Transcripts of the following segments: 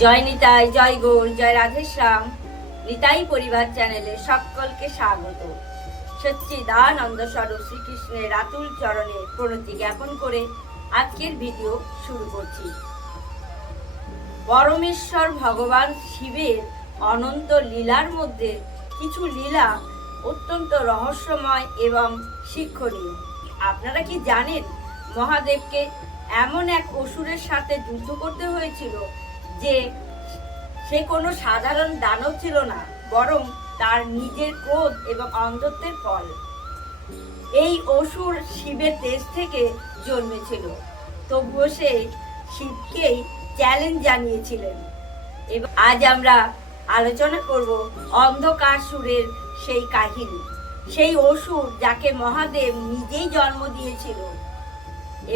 জয় নিতাই, জয় গৌর, জয় রাধেশ্যাম। নিতাই পরিবার চ্যানেলে সকলকে স্বাগত। সচ্চিদানন্দ স্বরূপ শ্রীকৃষ্ণের আতুল চরণে প্রণতি জ্ঞাপন করে আজকের ভিডিও শুরু করছি। পরমেশ্বর ভগবান শিবের অনন্ত লীলার মধ্যে কিছু লীলা অত্যন্ত রহস্যময় এবং শিক্ষণীয়। আপনারা কি জানেন, মহাদেবকে এমন এক অসুরের সাথে যুদ্ধ করতে হয়েছিল যে সে কোনো সাধারণ দানব ছিল না, বরং তার নিজের ক্রোধ এবং অন্ধত্বের ফল। এই অসুর শিবের তেজ থেকে জন্মেছিল, তবুও সে শিবকেই চ্যালেঞ্জ জানিয়েছিলেন। এবং আজ আমরা আলোচনা করব অন্ধকাসুরের সেই কাহিনী, সেই অসুর যাকে মহাদেব নিজেই জন্ম দিয়েছিল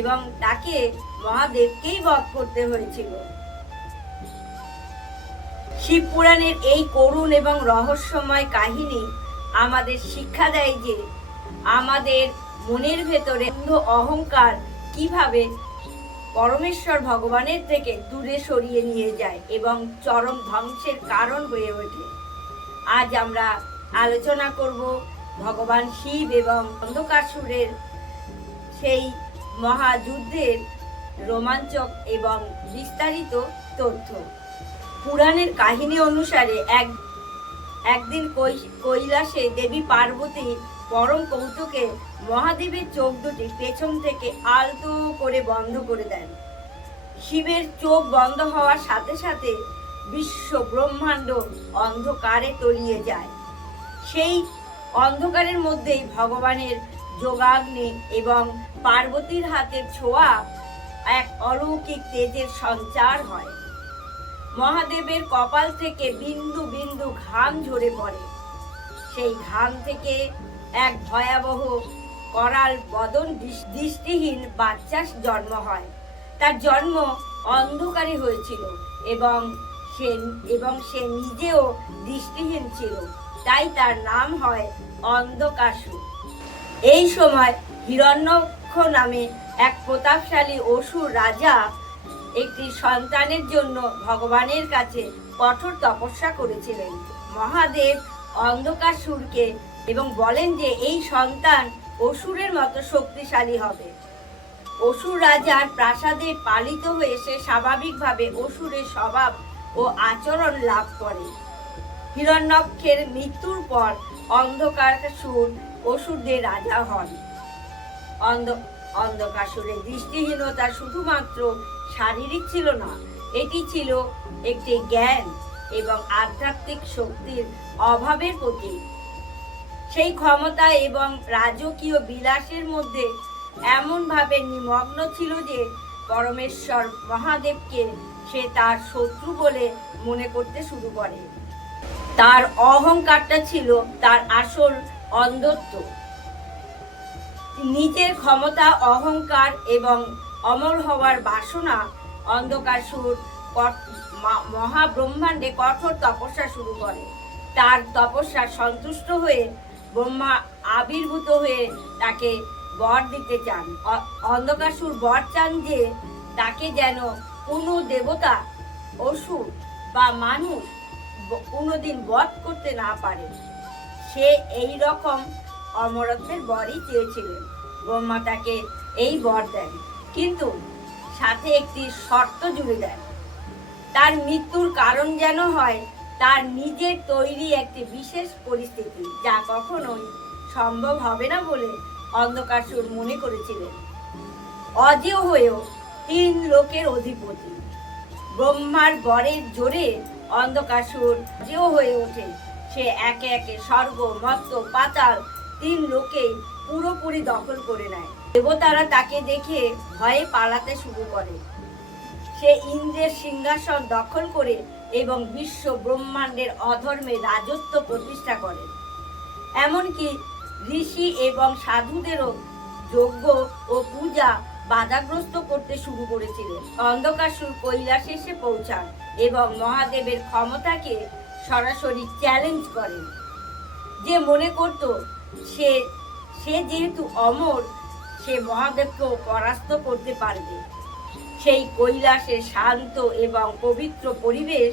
এবং তাকে মহাদেবকেই বধ করতে হয়েছিল। শিব পুরাণের এই করুণ এবং রহস্যময় কাহিনী আমাদের শিক্ষা দেয় যে আমাদের মনের ভেতরে অহংকার কিভাবে পরমেশ্বর ভগবানের থেকে দূরে সরিয়ে নিয়ে যায় এবং চরম ধ্বংসের কারণ হয়ে ওঠে। আজ আমরা আলোচনা করব ভগবান শিব এবং অন্ধকাসুরের সেই মহাযুদ্ধের রোমাঞ্চক এবং বিস্তারিত তথ্য। পুরাণের কাহিনী অনুসারে একদিন কৈলাসে দেবী পার্বতী পরম কৌতুকে মহাদেবের চোখ দুটি পেছন থেকে আলতো করে বন্ধ করে দেন। শিবের চোখ বন্ধ হওয়ার সাথে সাথে বিশ্ব ব্রহ্মাণ্ড অন্ধকারে তলিয়ে যায়। সেই অন্ধকারের মধ্যেই ভগবানের যোগাগ্নি এবং পার্বতীর হাতের ছোঁয়া এক অলৌকিক তেজের সঞ্চার হয়। মহাদেবের কপাল থেকে বিন্দু বিন্দু ঘাম ঝরে পড়ে। সেই ঘাম থেকে এক ভয়াবহ করাল বদন দৃষ্টিহীন বাচ্চার জন্ম হয়। তার জন্ম অন্ধকারে হয়েছিল এবং সে নিজেও দৃষ্টিহীন ছিল, তাই তার নাম হয় অন্ধকাসুর। এই সময় হিরণ্যক্ষ নামে এক প্রতাপশালী অসুর রাজা একটি সন্তানের জন্য ভগবানের কাছে কঠোর তপস্যা করেছিলেন। মহাদেব অন্ধকাসুরকে এবং বলেন যে এই সন্তান অসুরের মতো শক্তিশালী হবে। অসুর রাজার প্রাসাদে পালিত হয়ে সে স্বাভাবিকভাবে অসুরের স্বভাব ও আচরণ লাভ করে। হিরণ্যক্ষের মৃত্যুর পর অন্ধকাসুর অসুরদের রাজা হন। অন্ধকাসুরের দৃষ্টিহীনতা শুধুমাত্র শারীরিক ছিল না, এটি ছিল একটি জ্ঞান এবং আধ্যাত্মিক শক্তির অভাবের প্রতীক। সেই ক্ষমতা এবং রাজকীয় বিলাসের মধ্যে এমন ভাবে নিমগ্ন ছিল যে পরমেশ্বর মহাদেবকে সে তার শত্রু বলে মনে করতে শুরু করে। তার অহংকারটা ছিল তার আসল অন্ধত্ব। নিজের ক্ষমতা, অহংকার এবং অমর হওয়ার বাসনা অন্ধকাসুর মহাব্রহ্মাণ্ডে কঠোর তপস্যা শুরু করে। তার তপস্যা সন্তুষ্ট হয়ে ব্রহ্মা আবির্ভূত হয়ে তাকে বর দিতে চান। অন্ধকাসুর বর চান যে তাকে যেন কোনো দেবতা, অসুর বা মানুষ কোনোদিন বধ করতে না পারে। সে এই রকম অমরত্বের বরই চেয়েছিলেন। ব্রহ্মা তাকে এই বর দেন, কিন্তু সাথে একটি শর্ত জুড়ে দেন। তার মৃত্যুর কারণ যেন হয় তার নিজের তৈরি একটি বিশেষ পরিস্থিতি, যা কখনোই সম্ভব হবে না বলে অন্ধকাসুর মনে করেছিলেন। অজেয় হয়েও 3 লোকের অধিপতি ব্রহ্মার বরের জোরে অন্ধকাসুর অজেয় হয়ে ওঠে। সে একে একে স্বর্গ, মর্ত্য, পাতাল 3 লোকেই পুরোপুরি দখল করে নেয়। দেবতারা তাকে দেখে ভয়ে পালাতে শুরু করে। সে ইন্দ্রের সিংহাসন দখল করে এবং বিশ্ব ব্রহ্মাণ্ডের অধর্মে রাজত্ব প্রতিষ্ঠা করে। এমনকি ঋষি এবং সাধুদেরও যজ্ঞ ও পূজা বাধাগ্রস্ত করতে শুরু করেছিলেন। অন্ধকাসুর কৈলাসে এসে পৌঁছান এবং মহাদেবের ক্ষমতাকে সরাসরি চ্যালেঞ্জ করেন। যে মনে করত সে যেহেতু অমর, সে মহাদেবকেও পরাস্ত করতে পারবে। সেই কৈলাসের শান্ত এবং পবিত্র পরিবেশ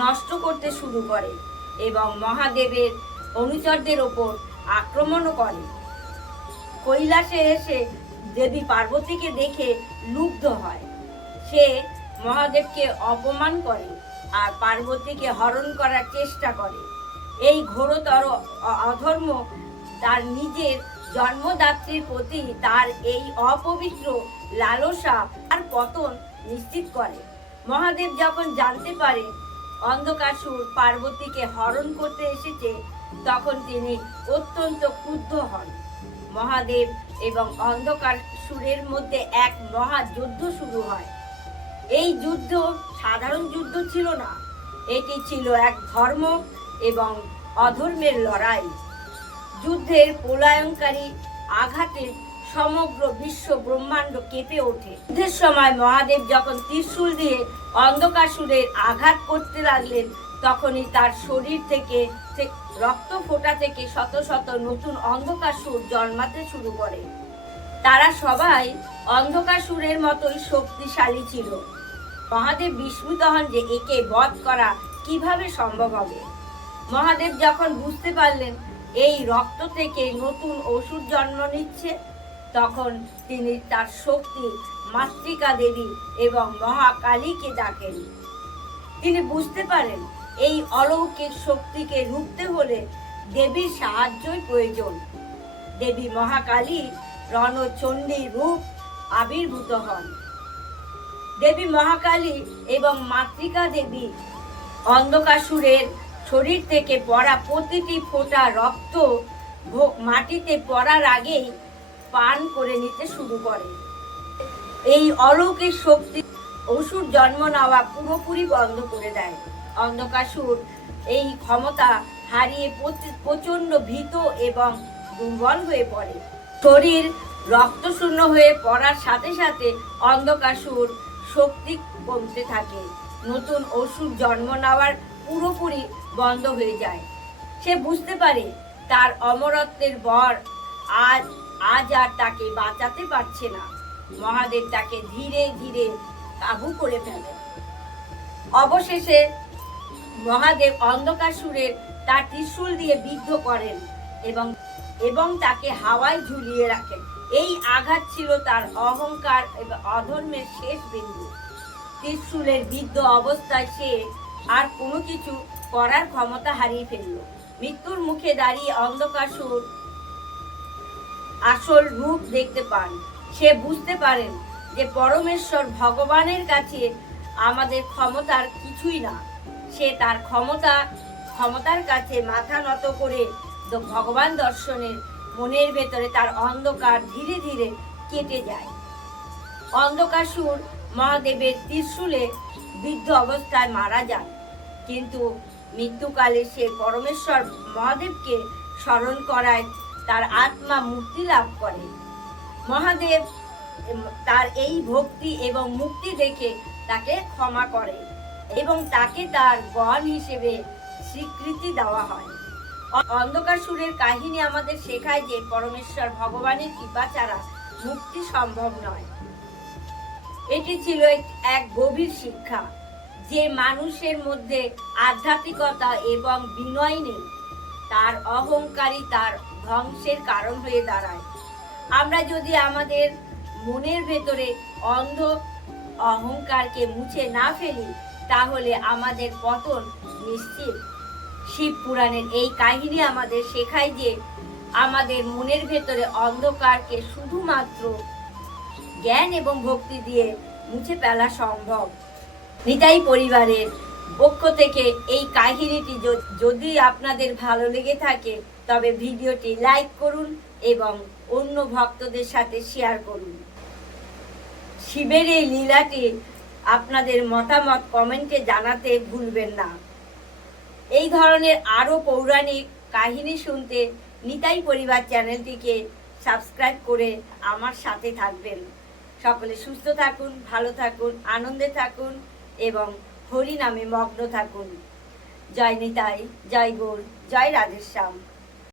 নষ্ট করতে শুরু করে এবং মহাদেবের অনুচরদের ওপর আক্রমণও করে। কৈলাসে এসে দেবী পার্বতীকে দেখে লুব্ধ হয়। সে মহাদেবকে অপমান করে আর পার্বতীকে হরণ করার চেষ্টা করে। এই ঘোরতর অধর্ম তার নিজের জন্মদাত্রীর প্রতি তার এই অপবিত্র লালসা আর পতন নিশ্চিত করে। মহাদেব যখন জানতে পারে অন্ধকাসুর পার্বতীকে হরণ করতে এসেছে, তখন তিনি অত্যন্ত ক্রুদ্ধ হন। মহাদেব এবং অন্ধকাসুরের মধ্যে এক মহাযুদ্ধ শুরু হয়। এই যুদ্ধ সাধারণ যুদ্ধ ছিল না, এটি ছিল এক ধর্ম এবং অধর্মের লড়াই। যুদ্ধের প্রলয়ঙ্কারী আঘাতে সমগ্র বিশ্ব ব্রহ্মাণ্ড কেঁপে ওঠে। যুদ্ধের সময় মহাদেব যখন ত্রিশূল দিয়ে অন্ধকাসুরের আঘাত করতে লাগলেন, তখনই তার শরীর থেকে রক্ত ফোঁটা থেকে শত শত নতুন অন্ধকাসুর জন্মাতে শুরু করে। তারা সবাই অন্ধকাসুরের মতোই শক্তিশালী ছিল। মহাদেব বিস্মিত হন যে একে বধ করা কিভাবে সম্ভব হবে। মহাদেব যখন বুঝতে পারলেন এই রক্ত থেকে নতুন অসুর জন্ম নিচ্ছে, তখন তিনি তার শক্তি মাতৃকা দেবী এবং মহাকালীকে ডাকেন। তিনি বুঝতে পারেন এই অলৌকিক শক্তিকে রুখতে হলে দেবীর সাহায্যই প্রয়োজন। দেবী মহাকালী রণচণ্ডী রূপ আবির্ভূত হন। দেবী মহাকালী এবং মাতৃকা দেবী অন্ধকাসুরের শরীর থেকে পড়া প্রতিটি ফোঁটা রক্ত মাটিতে পড়ার আগেই পান করে নিতে শুরু করে। এই অলৌকিক শক্তি অসুর জন্ম নেওয়া পুরোপুরি বন্ধ করে দেয়। অন্ধকাসুর এই ক্ষমতা হারিয়ে প্রচন্ড ভীত এবং দুর্বল হয়ে পড়ে। শরীর রক্তশূন্য হয়ে পড়ার সাথে সাথে অন্ধকাসুর শক্তি কমতে থাকে। নতুন অসুর জন্ম নেওয়ার পুরোপুরি বন্ধ হয়ে যায়। সে বুঝতে পারে তার অমরত্বের বর আজ আর তাকে বাঁচাতে পারছে না। মহাদেব তাকে ধীরে ধীরে কাবু করে ফেলে। অবশেষে মহাদেব অন্ধকাসুরের তার ত্রিশূল দিয়ে বিদ্ধ করেন এবং তাকে হাওয়ায় ঝুলিয়ে রাখেন। এই আঘাত ছিল তার অহংকার এবং অধর্মের শেষ বিন্দু। ত্রিশূলের বিদ্ধ অবস্থায় সে আর কোনো কিছু করার ক্ষমতা হারিয়ে ফেলল। মৃত্যুর মুখে দাঁড়িয়ে অন্ধকাসুর আসল রূপ দেখতে পান। সে বুঝতে পারেন যে পরমেশ্বর ভগবানের কাছে আমাদের ক্ষমতার কিছুই না। সে তার ক্ষমতার কাছে মাথা নত করে ভগবান দর্শনের মনের ভেতরে তার অন্ধকার ধীরে ধীরে কেটে যায়। অন্ধকাসুর মহাদেবের ত্রিশূলে বিদ্ধ অবস্থায় মারা যান, কিন্তু মৃত্যুকালে সে পরমেশ্বর মহাদেবকে স্মরণ করায় তার আত্মা মুক্তি লাভ করে। মহাদেব তার এই ভক্তি এবং মুক্তি দেখে তাকে ক্ষমা করে এবং তাকে তার গণ হিসেবে স্বীকৃতি দেওয়া হয়। অন্ধকাসুরের কাহিনী আমাদের শেখায় যে পরমেশ্বর ভগবানের কৃপা ছাড়া মুক্তি সম্ভব নয়। এটি ছিল এক গভীর শিক্ষা যে মানুষের মধ্যে আধ্যাত্মিকতা এবং বিনয় নেই, তার অহংকারী তার ধ্বংসের কারণ হয়ে দাঁড়ায়। আমরা যদি আমাদের মনের ভেতরে অন্ধ অহংকারকে মুছে না ফেলি, তাহলে আমাদের পতন নিশ্চিত। শিব পুরাণের এই কাহিনী আমাদের শেখায় যে আমাদের মনের ভেতরে অন্ধকারকে শুধুমাত্র জ্ঞান এবং ভক্তি দিয়ে মুছে ফেলা সম্ভব। নিতাই পরিবারের পক্ষ থেকে এই কাহিনীটি যদি আপনাদের ভালো লেগে থাকে, তবে ভিডিওটি লাইক করুন এবং অন্য ভক্তদের সাথে শেয়ার করুন। শিবের এই লীলাটি আপনাদের মতামত কমেন্টে জানাতে ভুলবেন না। এই ধরনের আরও পৌরাণিক কাহিনী শুনতে নিতাই পরিবার চ্যানেলটিকে সাবস্ক্রাইব করে আমার সাথে থাকবেন। সকলে সুস্থ থাকুন, ভালো থাকুন, আনন্দে থাকুন এবং হরি নামে মগ্ন থাকুন। জয় নিতাই, জয় গৌর, জয় রাধেশ্যাম।